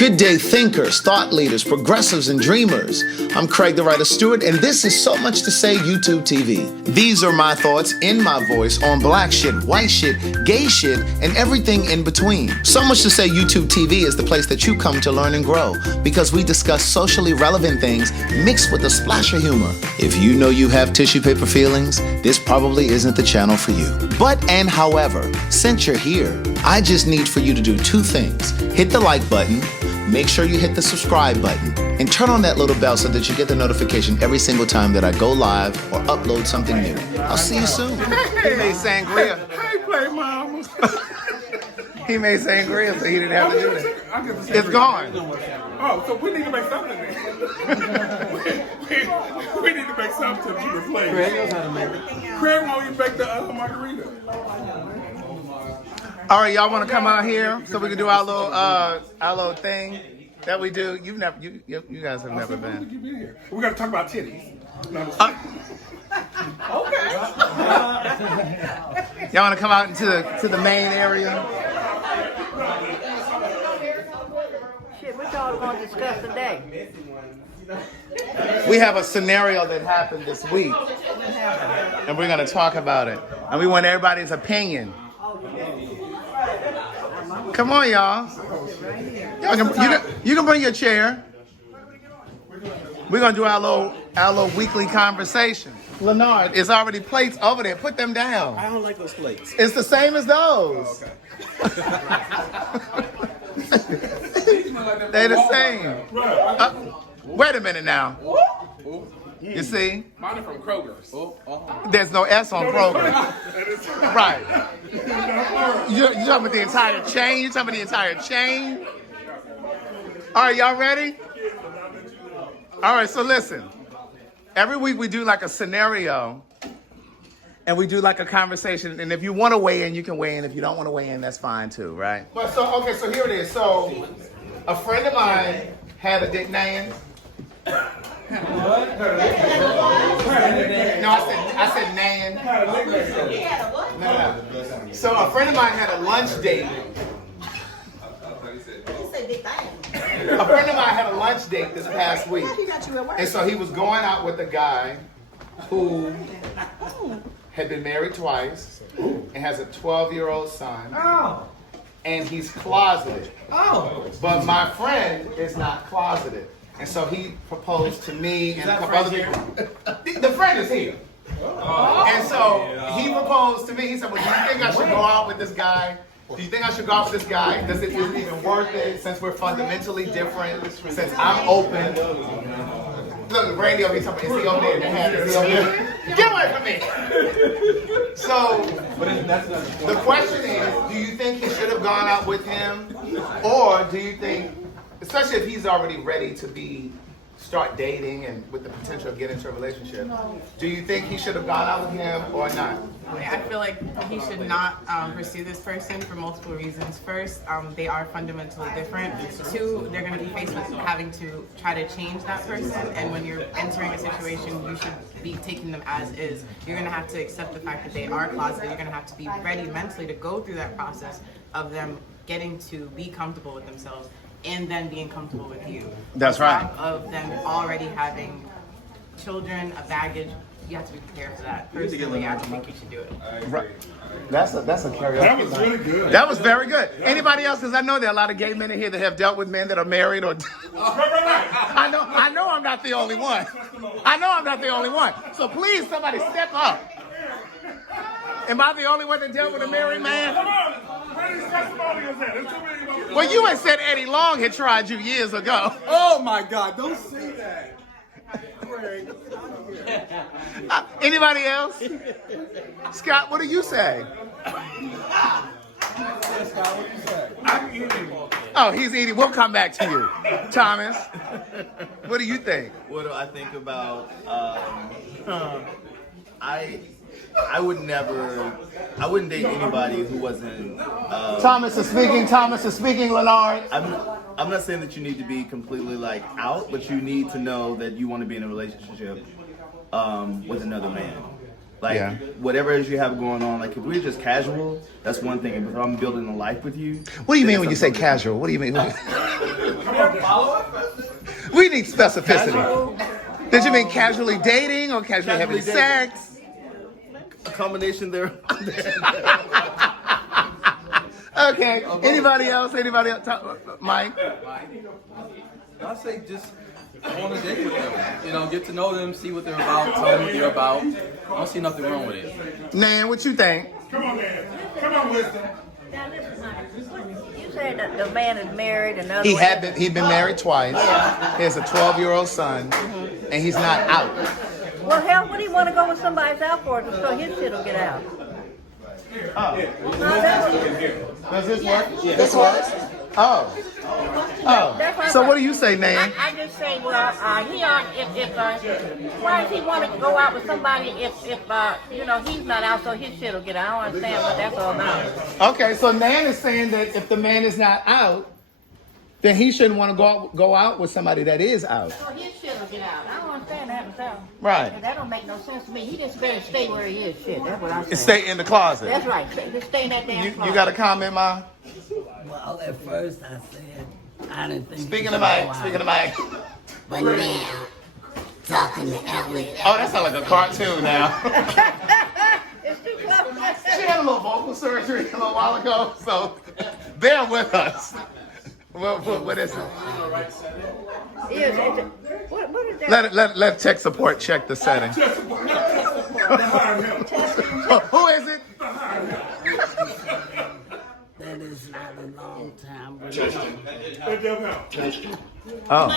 Good day thinkers, thought leaders, progressives, and dreamers. I'm Craig the Writer Stewart, and this is So Much to Say YouTube TV. These are my thoughts in my voice on black shit, white shit, gay shit, and everything in between. So Much to Say YouTube TV is the place that you come to learn and grow because we discuss socially relevant things mixed with a splash of humor. If you know you have tissue paper feelings, this probably isn't the channel for you. But and however, since you're here, I just need for you to do two things. Hit the like button, make sure you hit the subscribe button, and turn on that little bell so that you get the notification every single time that I go live or upload something new. I'll see you soon. He made sangria. Hey, play mama. He made sangria, so he didn't have to do that. It's gone. Oh, so we need to make something then. we need to make something to replace. Craig knows how to make it. Craig won't even make the margarita. All right, y'all want to come out here so we can do our little thing that we do? You guys have never been. You been here? We're gonna talk about titties. Okay. Y'all want to come out into the main area? Shit, what y'all gonna discuss today? We have a scenario that happened this week, and we're gonna talk about it. And we want everybody's opinion. Come on, y'all. You can bring your chair. We're gonna do our little weekly conversation. Leonard, it's already plates over there. Put them down. I don't like those plates. It's the same as those. They're the same. Wait a minute now. You see? Mine are from Kroger's. There's no S on Kroger. Right. You're talking about the entire chain? You're talking about the entire chain? All right, y'all ready? All right, so listen. Every week we do like a scenario and we do like a conversation. And if you want to weigh in, you can weigh in. If you don't want to weigh in, that's fine too, right? But so here it is. So a friend of mine had a date name. No, I said Nan. No. So a friend of mine had a lunch date. A friend of mine had a lunch date this past week. And so he was going out with a guy who had been married twice and has a 12-year-old son. And he's closeted. But my friend is not closeted. And so he proposed to me and a couple other people. The friend is here. And so he proposed to me. He said, well, do you think I should go out with this guy? Do you think I should go out with this guy? Is it even worth it since we're fundamentally different? Since I'm open. Look, Randy over here talking about, is he over there in the hat? Is he over there? Get away from me! So, the question is, do you think he should have gone out with him? Or do you think, especially if he's already ready to start dating and with the potential of getting into a relationship, do you think he should have gone out with him or not? I feel like he should not pursue this person for multiple reasons. First, they are fundamentally different. Two, they're going to be faced with having to try to change that person. And when you're entering a situation, you should be taking them as is. You're going to have to accept the fact that they are closeted. You're going to have to be ready mentally to go through that process of them getting to be comfortable with themselves and then being comfortable with you. That's right. On top of them already having children, a baggage, you have to be prepared for that. Personally, I think you should do it. Right. That's a karaoke. That was really good. That was very good. Anybody else? Because I know there are a lot of gay men in here that have dealt with men that are married or. I know I'm not the only one. So please, somebody step up. Am I the only one that dealt with a married man? Come on. Where these testimonials at? There's too many more. Well, you had said Eddie Long had tried you years ago. Oh my God! Don't say that. Anybody else? Scott, what do you say? I'm eating. Oh, he's eating. We'll come back to you. Thomas, what do you think? What do I think about? I wouldn't date anybody who wasn't. Thomas is speaking, Leonard. I'm not saying that you need to be completely like out, but you need to know that you want to be in a relationship with another man. Like, whatever it is you have going on, like, if we're just casual, that's one thing. But if I'm building a life with you... What do you mean when you say casual? What do you mean? Come We need specificity. Did you mean casually dating or casually having Casually dating. sex? A combination there. Okay. Anybody else? Mike? I say just go on a date with them. You know, get to know them, see what they're about, tell them what they're about. I don't see nothing wrong with it. Nan, what you think? Come on, man. Come on, Wisdom. You said that the man is married and the other He'd been married twice. He has a 12-year-old son, and he's not out. Well, hell, what do you want to go with somebody's out for so his shit will get out? Does this work? Yeah. This works? Oh. So what do you say, Nan? I just say, well, why does he want to go out with somebody if you know, he's not out, so his shit will get out? I don't understand what that's all about. Okay, so Nan is saying that if the man is not out, then he shouldn't want to go out with somebody that is out. So his shit will get out. I don't understand that myself. Right. That don't make no sense to me. He just better stay where he is. Shit, that's what I'm saying. Stay in the closet. That's right. Just stay in that damn closet. You got a comment, Ma? Well, at first I said I didn't think. Speaking of Mike. But now, talking to Ellie. Oh, that sounds like a cartoon now. It's too close. She had a little vocal surgery a little while ago, so bear with us. What is it? What is that? Let tech support check the setting. Who is it? That is not a long time relationship. Oh.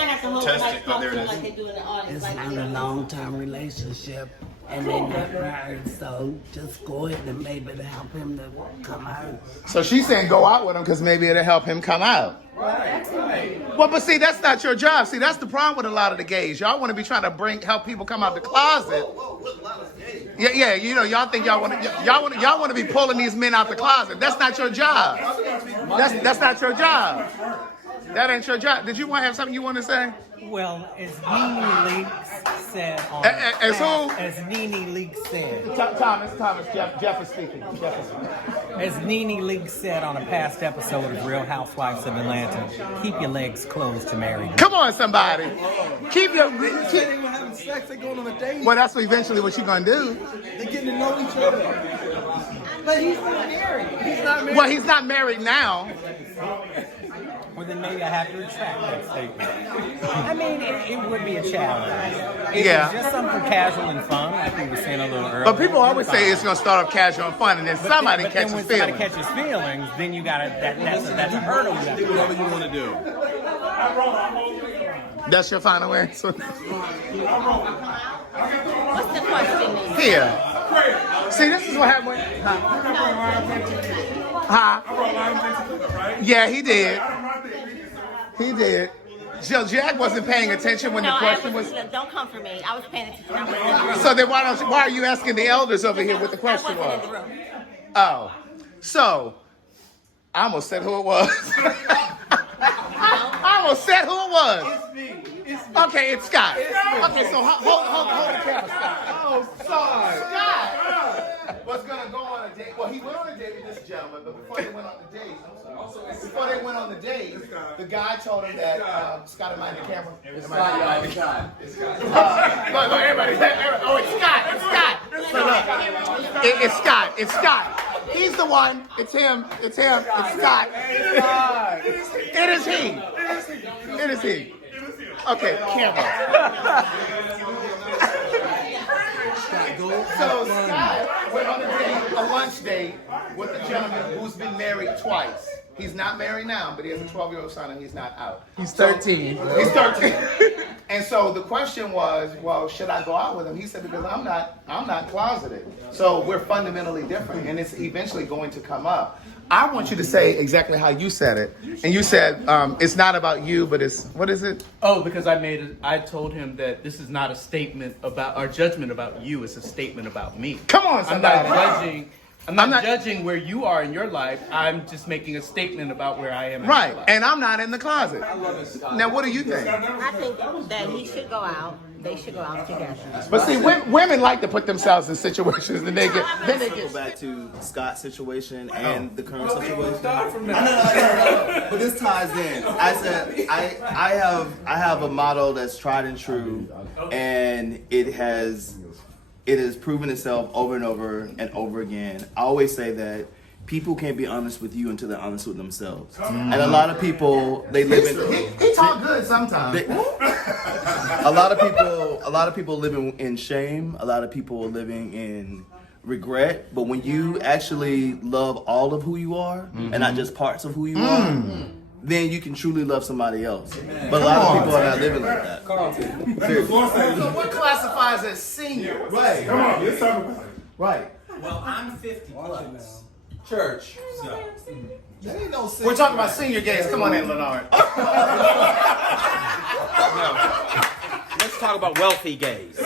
It's not a long time relationship, and they're not married. So just go ahead and maybe help him to come out. So she's saying go out with him because maybe it'll help him come out. Right. Well, but see, that's not your job. See, that's the problem with a lot of the gays. Y'all want to be trying to help people come out the closet. Yeah. You know, y'all think y'all want to be pulling these men out the closet. That's not your job. That's not your job. That ain't your job. Did you want to have something you want to say? Well, as Nene Leaks said on As who? As Nene Leaks said. Thomas, Jeff is speaking. As Nene Leaks said on a past episode of Real Housewives of Atlanta, keep your legs closed to marry. Come on, somebody. Keep your. They ain't having sex, they going on a date. Well, that's eventually what you're gonna do. They're getting to know each other. But he's not married. He's not married. Well, he's not married now. Well, then maybe I have to retract that statement. I mean, it would be a challenge. It's just something casual and fun, like we were saying a little earlier. But people always say it's going to start off casual and fun, and then somebody catches when feelings. somebody catches feelings, then you got to, that's a hurdle. You have to Do whatever you want to do. That's your final answer? What's the question? Here. See, this is what happened. Huh? Yeah, he did. He did. Jack wasn't paying attention when the question was. Don't come for me. I was paying attention. So then why are you asking the elders over here what the question was? Oh, so I almost said who it was. I almost said who it was. Okay, it's Scott. Okay, so hold the camera, Scott. Oh, sorry. Scott was gonna go on a date. Well, he went on a date with this gentleman, but before they went on the date, the guy told him that Scott, am I in the camera? It's Scott. Look, everybody. Oh, it's Scott. It's Scott. It's Scott. He's the one. It's him. It's Scott. It is he. Okay, camera. So Scott went on a lunch date with a gentleman who's been married twice. He's not married now, but he has a 12-year-old son and he's not out. He's 13. He's 13. And so the question was, well, should I go out with him? He said, because I'm not closeted. So we're fundamentally different, and it's eventually going to come up. I want you to say exactly how you said it. And you said, it's not about you, but it's, what is it? Oh, because I told him that this is not a statement about, our judgment about you, it's a statement about me. Come on, somebody. I'm not judging I'm not judging where you are in your life. I'm just making a statement about where I am in Right, my life. and I'm not in the closet. Now, what do you think? I think that he should go out. They should go out together. But see, women like to put themselves in situations and then they Go get. back to Scott's situation and the current situation. Start from there. But this ties in. I said I have a motto that's tried and true, and it has proven itself over and over and over again. I always say that people can't be honest with you until they're honest with themselves. And a lot of people, they live in. He talk good sometimes. A lot of people living in shame. A lot of people are living in regret. But when you actually love all of who you are and not just parts of who you are, then you can truly love somebody else. But a lot of people are not living like that. So what classifies as senior? Right. Come on, let's talk about it. Right. Well, I'm 50 plus. Church. So, We're talking about senior gays. Come on in, Leonard. Let's talk about wealthy gays.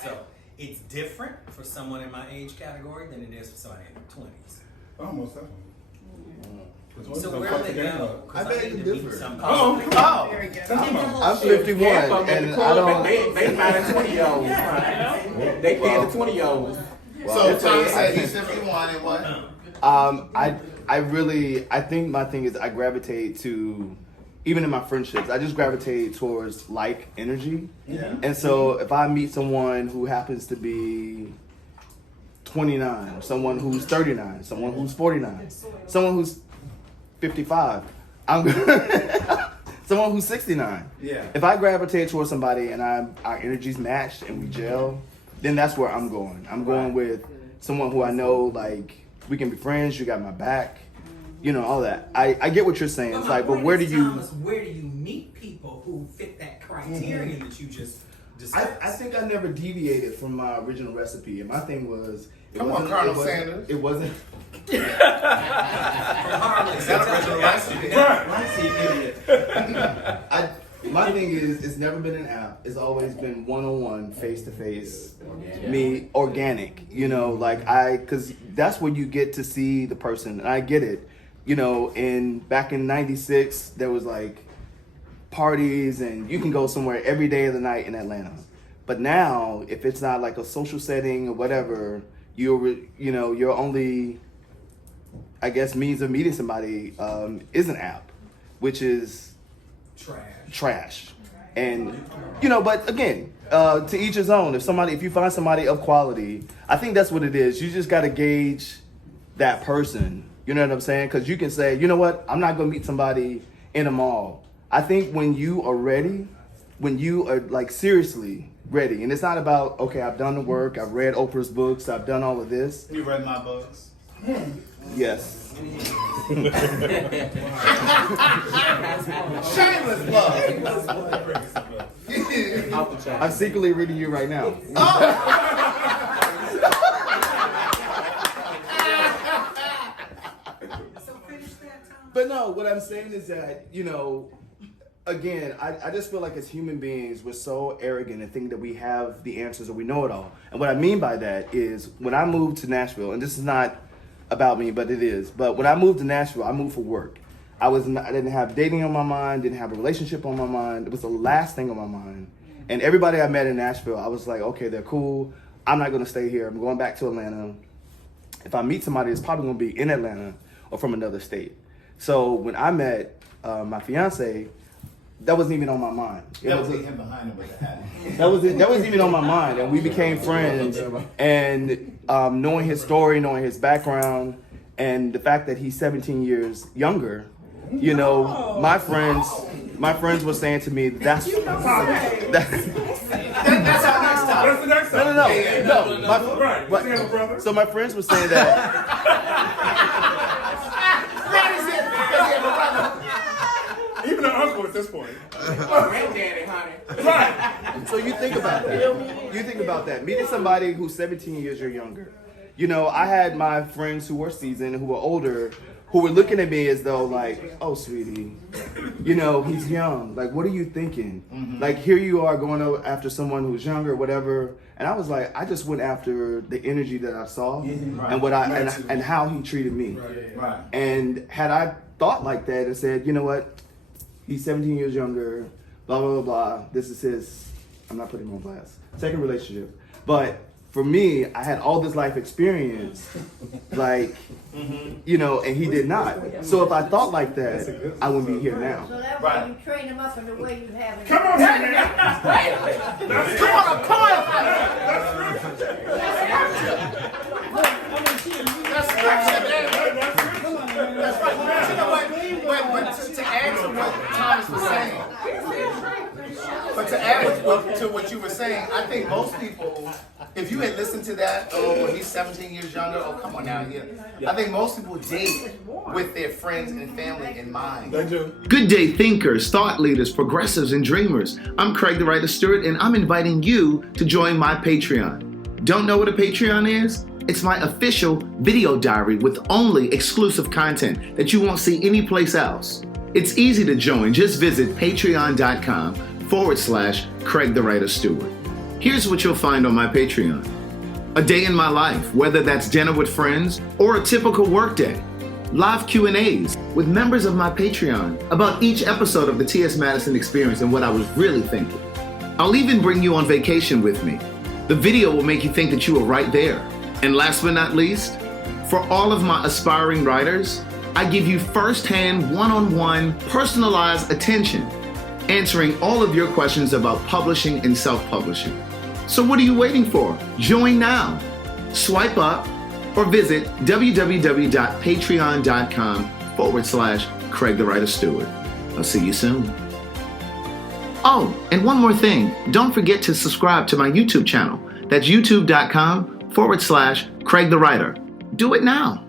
so it's different for someone in my age category than it is for somebody in their 20s. Almost definitely. So where do they go? I beg to differ. Oh, I'm 51 and I don't. They find a 20-year-old. They paying the 20-year-olds. so Tom said he's 51 and what? I think my thing is I gravitate to, even in my friendships, I just gravitate towards like energy. Yeah. And so if I meet someone who happens to be 29, someone who's 39, someone who's 49, someone who's 55, someone who's 69. Yeah. If I gravitate towards somebody and our energies matched and we gel, then that's where I'm going. I'm going with someone who I know, like, we can be friends, you got my back, you know, all that. I get what you're saying. It's like, but where do you meet people who fit that criterion that you just discussed? I think I never deviated from my original recipe, and my thing was. Come on, Colonel Sanders. It wasn't. Is that original recipe? My thing is, it's never been an app. It's always been one-on-one, face-to-face, me, organic. You know, like because that's where you get to see the person, and I get it. You know, back in '96, there was like parties, and you can go somewhere every day of the night in Atlanta. But now, if it's not like a social setting or whatever, your only, I guess, means of meeting somebody is an app, which is trash. And but again, to each his own. If you find somebody of quality, I think that's what it is. You just got to gauge that person. You know what I'm saying? Because you can say, you know what, I'm not gonna meet somebody in a mall. I think when you are ready, when you are like seriously ready, and it's not about, okay, I've done the work, I've read Oprah's books, I've done all of this. You read my books? Yes. Shameless plug. I'm secretly reading you right now. But no, what I'm saying is that, again, I just feel like as human beings, we're so arrogant and think that we have the answers or we know it all. And what I mean by that is when I moved to Nashville, and this is not about me, but it is. But when I moved to Nashville, I moved for work. I didn't have dating on my mind, didn't have a relationship on my mind. It was the last thing on my mind. And everybody I met in Nashville, I was like, okay, they're cool. I'm not going to stay here. I'm going back to Atlanta. If I meet somebody, it's probably going to be in Atlanta or from another state. So when I met my fiance, that wasn't even on my mind. That was him behind him with the hat. That wasn't even on my mind, and we became friends. And knowing his story, knowing his background, and the fact that he's 17 years younger, my friends were saying to me, that's our next time. What's the next time? No. So my friends were saying that. Even an uncle at this point. Granddaddy, honey. Right. So you think about that. Meeting somebody who's 17 years or younger. I had my friends who were seasoned, who were older, who were looking at me as though like, oh, sweetie, you know, he's young. Like, what are you thinking? Like, here you are going after someone who's younger, whatever. And I was like, I just went after the energy that I saw and what and how he treated me. Right. And had I thought like that and said, you know what, he's 17 years younger, blah, blah, blah, blah. This is his, I'm not putting him on blast, second relationship. But for me, I had all this life experience, like, you know, and he did not. So if I thought like that, I wouldn't be here now. So that way you train him up in the way you have it. Come on, man. Come on. That's scripture, man. That's right. You know what? But to add to what Thomas was saying, but to add to what you were saying, I think most people, if you had listened to that, oh, he's 17 years younger, oh, come on now, yeah. I think most people date with their friends and family in mind. Good day thinkers, thought leaders, progressives, and dreamers. I'm Craig the Writer Stewart, and I'm inviting you to join my Patreon. Don't know what a Patreon is? It's my official video diary with only exclusive content that you won't see anyplace else. It's easy to join. Just visit patreon.com/Craig the Writer Stewart. Here's what you'll find on my Patreon. A day in my life, whether that's dinner with friends or a typical workday. Live Q&As with members of my Patreon about each episode of the T.S. Madison Experience and what I was really thinking. I'll even bring you on vacation with me. The video will make you think that you were right there. And last but not least, for all of my aspiring writers, I give you first-hand, one-on-one, personalized attention, answering all of your questions about publishing and self-publishing. So what are you waiting for? Join now. Swipe up or visit www.patreon.com/Craig the Writer Stewart. I'll see you soon. Oh, and one more thing. Don't forget to subscribe to my YouTube channel. That's youtube.com/Craig the Writer. Do it now.